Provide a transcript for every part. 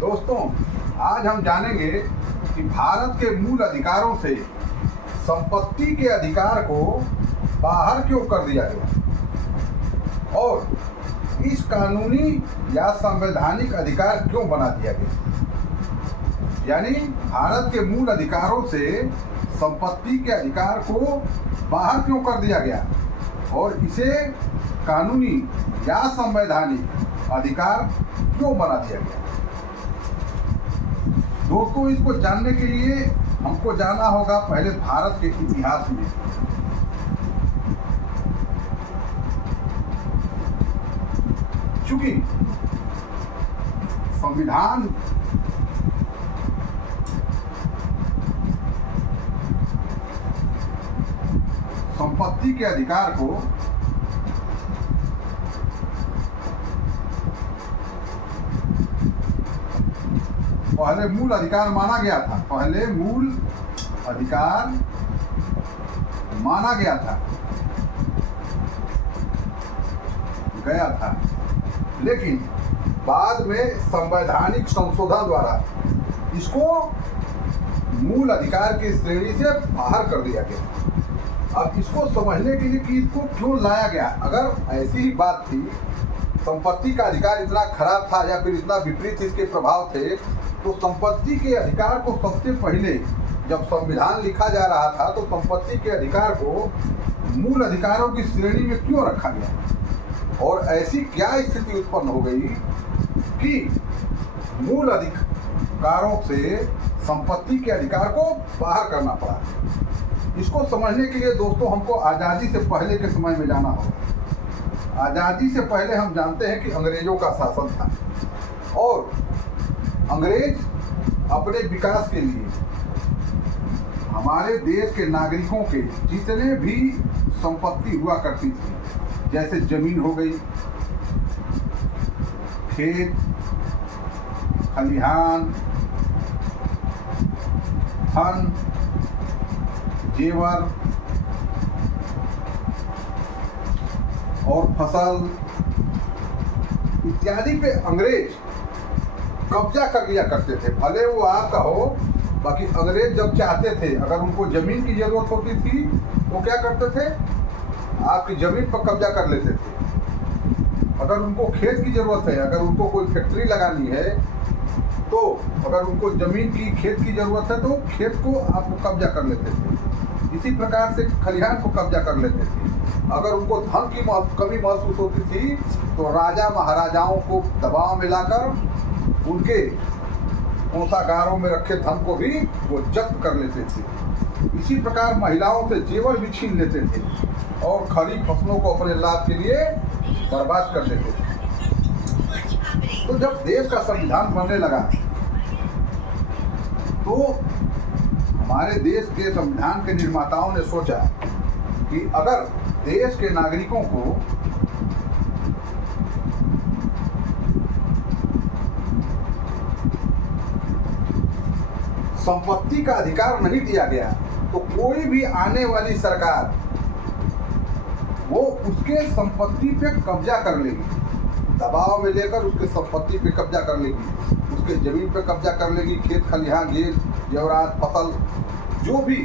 दोस्तों, आज हम जानेंगे कि भारत के मूल अधिकारों से संपत्ति के अधिकार को बाहर क्यों कर दिया गया और इस कानूनी या संवैधानिक अधिकार क्यों बना दिया गया। यानी भारत के मूल अधिकारों से संपत्ति के अधिकार को बाहर क्यों कर दिया गया और इसे कानूनी या संवैधानिक अधिकार क्यों बना दिया गया। दोस्तों, इसको जानने के लिए हमको जाना होगा पहले भारत के इतिहास में। चूंकि संविधान संपत्ति के अधिकार को पहले मूल अधिकार माना गया था। पहले मूल अधिकार माना गया था, लेकिन बाद में संवैधानिक संशोधन द्वारा इसको मूल अधिकार की श्रेणी से बाहर कर दिया गया। अब इसको समझने के लिए कि इसको क्यों लाया गया, अगर ऐसी ही बात थी, संपत्ति का अधिकार इतना खराब था या फिर इतना विपरीत इसके प्रभाव थे, तो संपत्ति के अधिकार को सबसे पहले जब संविधान लिखा जा रहा था तो संपत्ति के अधिकार को मूल अधिकारों की श्रेणी में क्यों रखा गया और ऐसी क्या स्थिति उत्पन्न हो गई कि मूल अधिकारों से संपत्ति के अधिकार को बाहर करना पड़ा। इसको समझने के लिए दोस्तों हमको आज़ादी से पहले के समय में जाना होगा। आज़ादी से पहले हम जानते हैं कि अंग्रेजों का शासन था और अंग्रेज अपने विकास के लिए हमारे देश के नागरिकों के जितने भी संपत्ति हुआ करती थी, जैसे जमीन हो गई, खेत खलिहान, धन, जेवर और फसल इत्यादि पे अंग्रेज कब्जा कर लिया करते थे। भले वो आपका हो, बाकी अंग्रेज जब चाहते थे, अगर उनको जमीन की जरूरत होती थी तो क्या करते थे, आपकी जमीन पर कब्जा कर लेते थे। अगर उनको खेत की जरूरत है, अगर उनको कोई फैक्ट्री लगानी है, तो अगर उनको जमीन की खेत की जरूरत है तो खेत को आपको कब्जा कर लेते थे। इसी प्रकार से खलिहान को कब्जा कर लेते थे। अगर उनको धन की कमी महसूस होती थी तो राजा महाराजाओं को दबाव में लाकर उनके कोषागारों में रखे धन को भी वो जब्त कर लेते थे। इसी प्रकार महिलाओं से जेवर भी छीन लेते थे और खरीफ फसलों को अपने लाभ के लिए बर्बाद कर देते थे। तो जब देश का संविधान बनने लगा तो हमारे देश के संविधान के निर्माताओं ने सोचा कि अगर देश के नागरिकों को संपत्ति का अधिकार नहीं दिया गया तो कोई भी आने वाली सरकार वो उसके संपत्ति पे कब्जा कर लेगी, दबाव में लेकर उसके संपत्ति पे कब्जा कर लेगी, उसके जमीन पे कब्जा कर लेगी। खेत खलिहान, गेल जेवरात, फसल, जो भी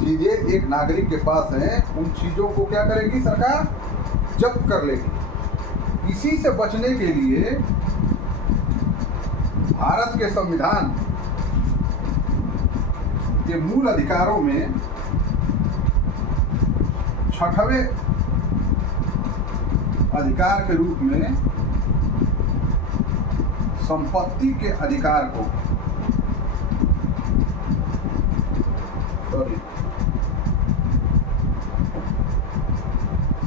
चीजें एक नागरिक के पास हैं, उन चीजों को क्या करेगी, सरकार जब्त कर लेगी। इसी से बचने के लिए भारत के संविधान के मूल अधिकारों में 6वें अधिकार के रूप में संपत्ति के अधिकार को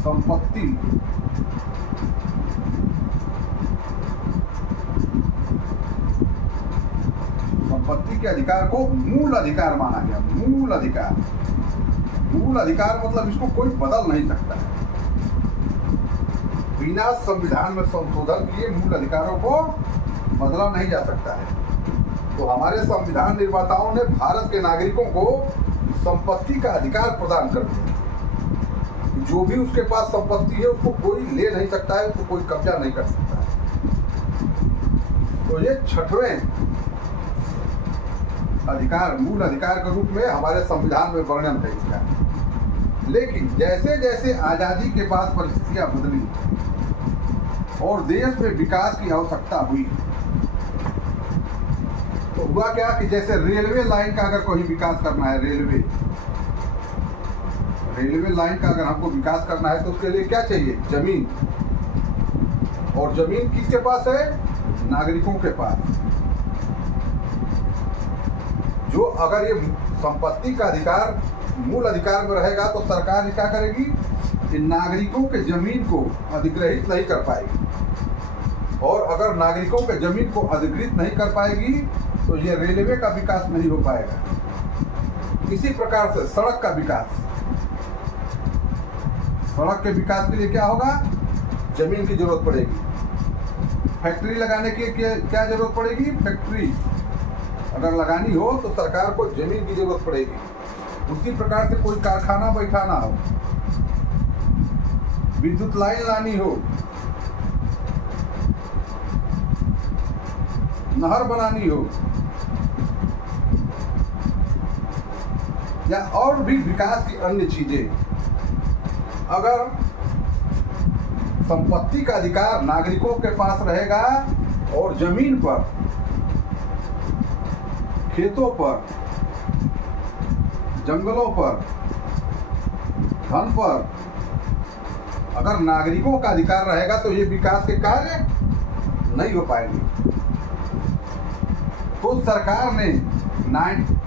संपत्ति के अधिकार को मूल अधिकार माना गया। मूल अधिकार मतलब इसको कोई बदल नहीं सकता है। बिना संविधान में संशोधन किए मूल अधिकारों को बदला नहीं जा सकता है। तो हमारे संविधान निर्माताओं ने भारत के नागरिकों को संपत्ति का अधिकार प्रदान कर दिया। जो भी उसके पास संपत्ति है उसको कोई ले नहीं सकता है, उसको कोई कब्जा नहीं कर सकता है। तो ये छठवें अधिकार, मूल अधिकार के रूप में हमारे संविधान में वर्णन है इसका। लेकिन जैसे जैसे आजादी के बाद परिस्थितियां बदली और देश में विकास की आवश्यकता हुई, तो हुआ क्या कि जैसे रेलवे लाइन का अगर कोई विकास करना है, रेलवे लाइन का अगर हमको विकास करना है तो उसके लिए क्या चाहिए? जमीन। और जमीन किसके पास है? नागरिकों के पास। जो अगर ये संपत्ति का अधिकार मूल अधिकार में रहेगा तो सरकार क्या करेगी कि नागरिकों के जमीन को अधिग्रहित नहीं कर पाएगी, और अगर नागरिकों के जमीन को अधिग्रहित नहीं कर पाएगी तो ये रेलवे का विकास नहीं हो पाएगा। इसी प्रकार से सड़क का विकास, सड़क के विकास के लिए क्या होगा? जमीन की जरूरत पड़ेगी। फैक्ट्री लगाने की क्या जरूरत पड़ेगी? फैक्ट्री अगर लगानी हो तो सरकार को जमीन की जरूरत पड़ेगी। उसी प्रकार से कोई कारखाना बैठाना हो, विद्युत लाइन लानी हो, नहर बनानी हो, या और भी विकास की अन्य चीजें, अगर संपत्ति का अधिकार नागरिकों के पास रहेगा और जमीन पर, खेतों पर, जंगलों पर, धन पर अगर नागरिकों का अधिकार रहेगा तो ये विकास के कार्य नहीं हो पाएंगे। तो सरकार ने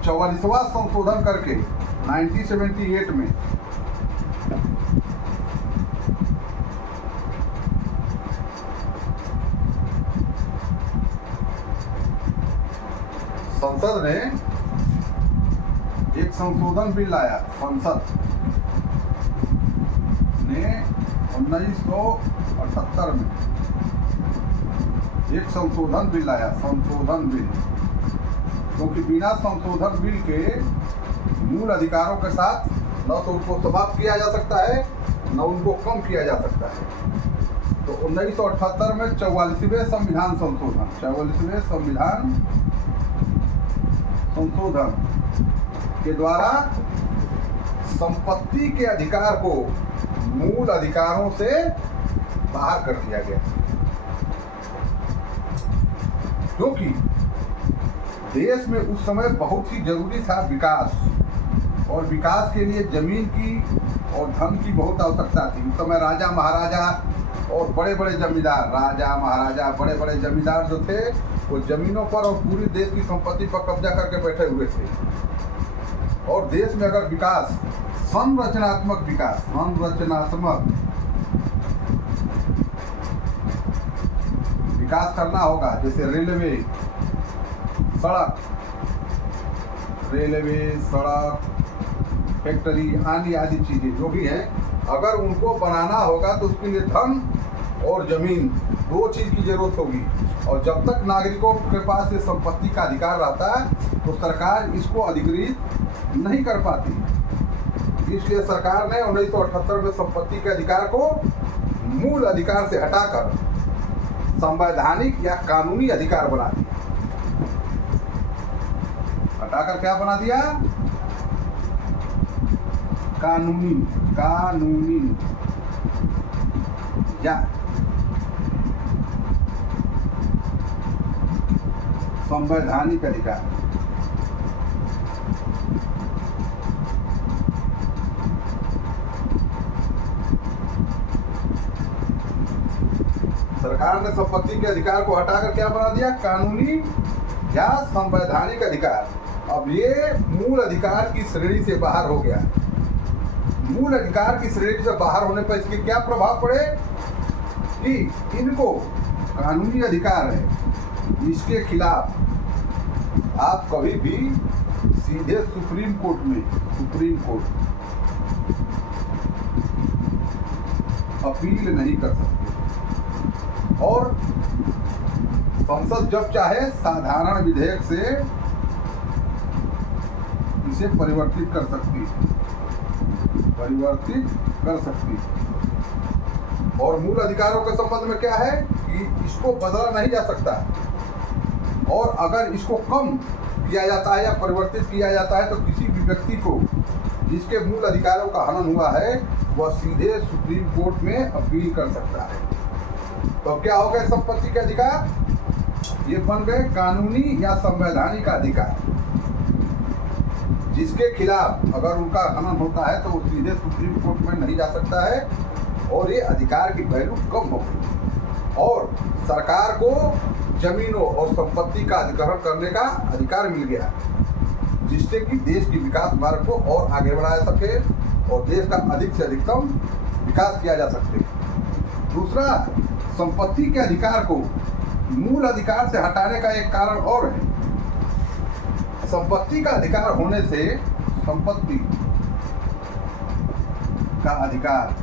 44वां संशोधन करके 1978 में संसद ने एक संशोधन बिल लाया। संसद ने 1978 में एक संशोधन बिल लाया, संशोधन बिल, क्योंकि बिना संशोधन बिल के मूल अधिकारों के साथ न तो उनको समाप्त किया जा सकता है न उनको कम किया जा सकता है। तो 1978 में 44वें संविधान संशोधन, 44वें संविधान संशोधन के द्वारा संपत्ति के अधिकार को मूल अधिकारों से बाहर कर दिया गया, क्योंकि देश में उस समय बहुत ही जरूरी था विकास, और विकास के लिए जमीन की और धन की बहुत आवश्यकता थी। उस समय राजा महाराजा और बड़े बड़े जमींदार, राजा महाराजा बड़े बड़े जमींदार जो थे वो जमीनों पर और पूरी देश की संपत्ति पर कब्जा करके बैठे हुए थे। और देश में अगर विकास, संरचनात्मक विकास, संरचनात्मक विकास करना होगा, जैसे रेलवे, सड़क, फैक्ट्री आदि चीजें जो भी हैं, अगर उनको बनाना होगा तो उसके लिए धन और जमीन दो चीज की जरूरत होगी। और जब तक नागरिकों के पास ये संपत्ति का अधिकार रहता है तो सरकार इसको अधिग्रहित नहीं कर पाती। इसलिए सरकार ने 1978 में संपत्ति के अधिकार को मूल अधिकार से हटाकर संवैधानिक या कानूनी अधिकार बना दिया। हटाकर क्या बना दिया? कानूनी या संवैधानिक अधिकार। सरकार ने संपत्ति के अधिकार को हटाकर क्या बना दिया? कानूनी या संवैधानिक अधिकार। अब ये मूल अधिकार की श्रेणी से बाहर हो गया। मूल अधिकार की श्रेणी से बाहर होने पर इसके क्या प्रभाव पड़े कि इनको कानूनी अधिकार है, इसके खिलाफ आप कभी भी सीधे सुप्रीम कोर्ट अपील नहीं कर सकते, और संसद जब चाहे साधारण विधेयक से इसे परिवर्तित कर सकती है। और मूल अधिकारों के संबंध में क्या है कि इसको बदला नहीं जा सकता। और अगर इसको कम किया जाता है या परिवर्तित किया जाता है तो किसी भी व्यक्ति को जिसके मूल अधिकारों का हनन हुआ है वह सीधे सुप्रीम कोर्ट में अपील कर सकता है। तो क्या हो गए संपत्ति के अधिकार? ये बन गए कानूनी या संवैधानिक अधिकार, जिसके खिलाफ अगर उनका हनन होता है तो वो सीधे सुप्रीम कोर्ट में नहीं जा सकता है और ये अधिकार की वैल्यू कम हो गई और सरकार को जमीनों और संपत्ति का अधिग्रहण करने का अधिकार मिल गया, जिससे कि देश की विकास मार्ग को और आगे बढ़ाया सके और देश का अधिक से अधिकतम विकास किया जा सके। दूसरा, संपत्ति के अधिकार को मूल अधिकार से हटाने का एक कारण और है। संपत्ति का अधिकार होने से संपत्ति का अधिकार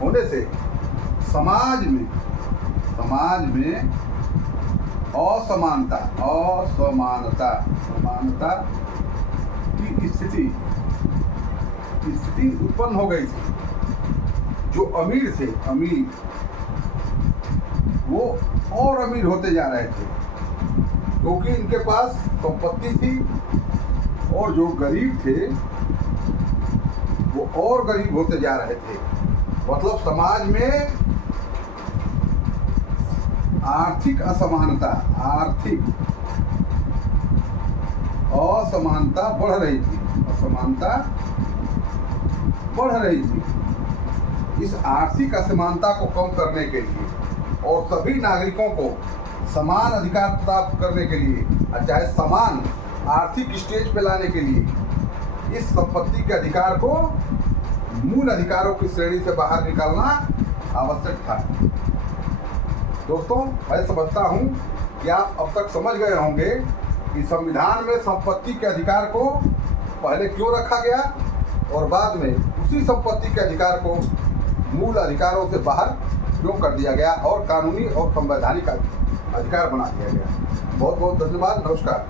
होने से समाज में असमानता की स्थिति उत्पन्न हो गई थी। जो अमीर थे वो और अमीर होते जा रहे थे क्योंकि इनके पास संपत्ति थी, और जो गरीब थे वो और गरीब होते जा रहे थे। मतलब समाज में आर्थिक असमानता बढ़ रही थी। इस आर्थिक असमानता को कम करने के लिए और सभी नागरिकों को समान अधिकार प्राप्त करने के लिए, चाहे समान आर्थिक स्टेज पे लाने के लिए इस संपत्ति के अधिकार को मूल अधिकारों की श्रेणी से बाहर निकालना आवश्यक था। दोस्तों, मैं समझता हूँ कि आप अब तक समझ गए होंगे कि संविधान में संपत्ति के अधिकार को पहले क्यों रखा गया और बाद में उसी संपत्ति के अधिकार को मूल अधिकारों से बाहर क्यों कर दिया गया और कानूनी और संवैधानिक अधिकार बना दिया गया। बहुत बहुत धन्यवाद। नमस्कार।